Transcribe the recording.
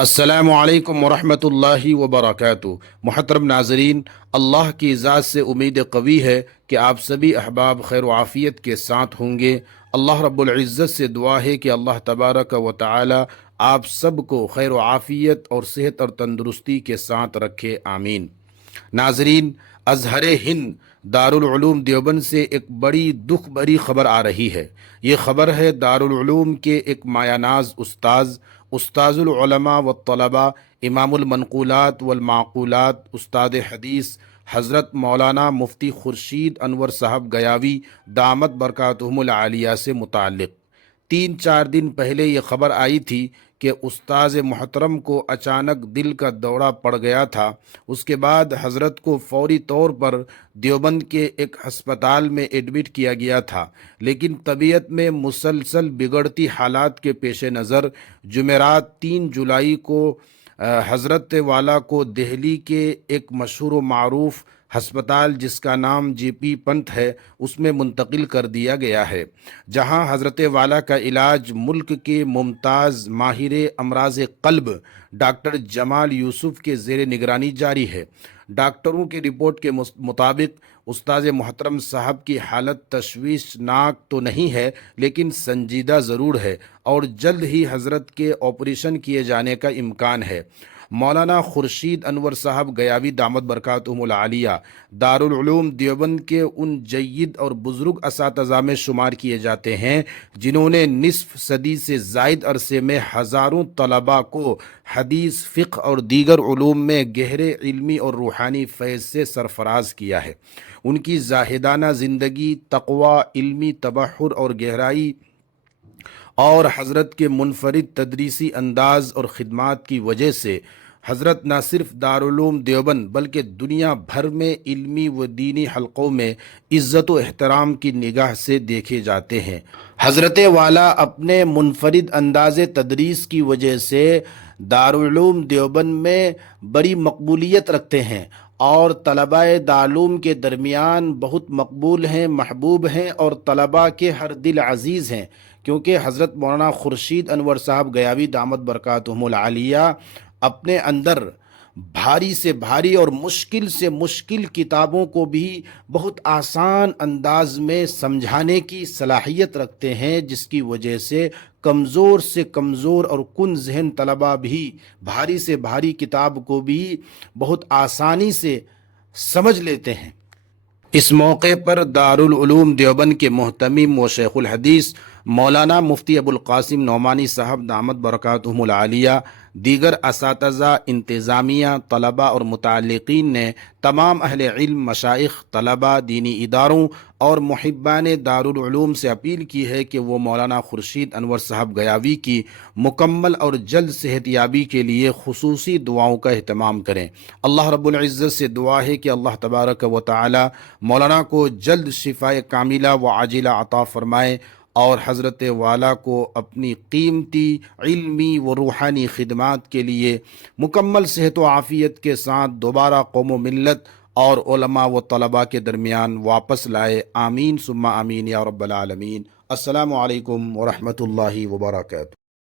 السلام علیکم ورحمۃ اللہ وبرکاتہ۔ محترم ناظرین، اللہ کی ذات سے امید قوی ہے کہ آپ سبھی احباب خیر و عافیت کے ساتھ ہوں گے۔ اللہ رب العزت سے دعا ہے کہ اللہ تبارک و تعالی آپ سب کو خیر و عافیت اور صحت اور تندرستی کے ساتھ رکھے، آمین۔ ناظرین، ازہر ہند دارالعلوم دیوبند سے ایک بڑی دکھ بھری خبر آ رہی ہے۔ یہ خبر ہے دارالعلوم کے ایک مایہ ناز استاذ العلماء والطلباء، امام المنقولات والمعقولات، استاد حدیث حضرت مولانا مفتی خورشید انور صاحب گیاوی دامت برکاتہم العالیہ سے متعلق۔ 3-4 دن پہلے یہ خبر آئی تھی کہ استاذ محترم کو اچانک دل کا دورہ پڑ گیا تھا۔ اس کے بعد حضرت کو فوری طور پر دیوبند کے ایک ہسپتال میں ایڈمٹ کیا گیا تھا، لیکن طبیعت میں مسلسل بگڑتی حالات کے پیش نظر جمعرات 3 جولائی کو حضرت والا کو دہلی کے ایک مشہور و معروف ہسپتال جس کا نام جے پی پنت ہے اس میں منتقل کر دیا گیا ہے، جہاں حضرت والا کا علاج ملک کے ممتاز ماہر امراض قلب ڈاکٹر جمال یوسف کے زیر نگرانی جاری ہے۔ ڈاکٹروں کی رپورٹ کے مطابق استاذ محترم صاحب کی حالت تشویشناک تو نہیں ہے، لیکن سنجیدہ ضرور ہے اور جلد ہی حضرت کے آپریشن کیے جانے کا امکان ہے۔ مولانا خورشید انور صاحب گیاوی دامت برکاتہم العالیہ دارالعلوم دیوبند کے ان جید اور بزرگ اساتذہ میں شمار کیے جاتے ہیں جنہوں نے نصف صدی سے زائد عرصے میں ہزاروں طلباء کو حدیث، فقہ اور دیگر علوم میں گہرے علمی اور روحانی فیض سے سرفراز کیا ہے۔ ان کی زاہدانہ زندگی، تقوی، علمی تبحر اور گہرائی اور حضرت کے منفرد تدریسی انداز اور خدمات کی وجہ سے حضرت نہ صرف دارالعلوم دیوبند بلکہ دنیا بھر میں علمی و دینی حلقوں میں عزت و احترام کی نگاہ سے دیکھے جاتے ہیں۔ حضرت والا اپنے منفرد انداز تدریس کی وجہ سے دارالعلوم دیوبند میں بڑی مقبولیت رکھتے ہیں اور طلباء دارالعلوم کے درمیان بہت مقبول ہیں، محبوب ہیں اور طلباء کے ہر دل عزیز ہیں، کیونکہ حضرت مولانا خورشید انور صاحب گیاوی دامت برکاتہم العالیہ اپنے اندر بھاری سے بھاری اور مشکل سے مشکل کتابوں کو بھی بہت آسان انداز میں سمجھانے کی صلاحیت رکھتے ہیں، جس کی وجہ سے کمزور سے کمزور اور کن ذہن طلباء بھی بھاری سے بھاری کتاب کو بھی بہت آسانی سے سمجھ لیتے ہیں۔ اس موقع پر دارالعلوم دیوبند کے محتمم و شیخ الحدیث مولانا مفتی ابو القاسم نعمانی صاحب دامت برکاتہم العالیہ، دیگر اساتذہ، انتظامیہ، طلباء اور متعلقین نے تمام اہل علم، مشائخ، طلباء، دینی اداروں اور محبان دارالعلوم سے اپیل کی ہے کہ وہ مولانا خورشید انور صاحب گیاوی کی مکمل اور جلد صحت یابی کے لیے خصوصی دعاؤں کا اہتمام کریں۔ اللہ رب العزت سے دعا ہے کہ اللہ تبارک و تعالی مولانا کو جلد شفاء کاملہ و عاجلہ عطا فرمائے اور حضرت والا کو اپنی قیمتی علمی و روحانی خدمات کے لیے مکمل صحت و عافیت کے ساتھ دوبارہ قوم و ملت اور علماء و طلباء کے درمیان واپس لائے، آمین ثم آمین یا رب العالمین۔ السلام علیکم ورحمۃ اللہ وبرکاتہ۔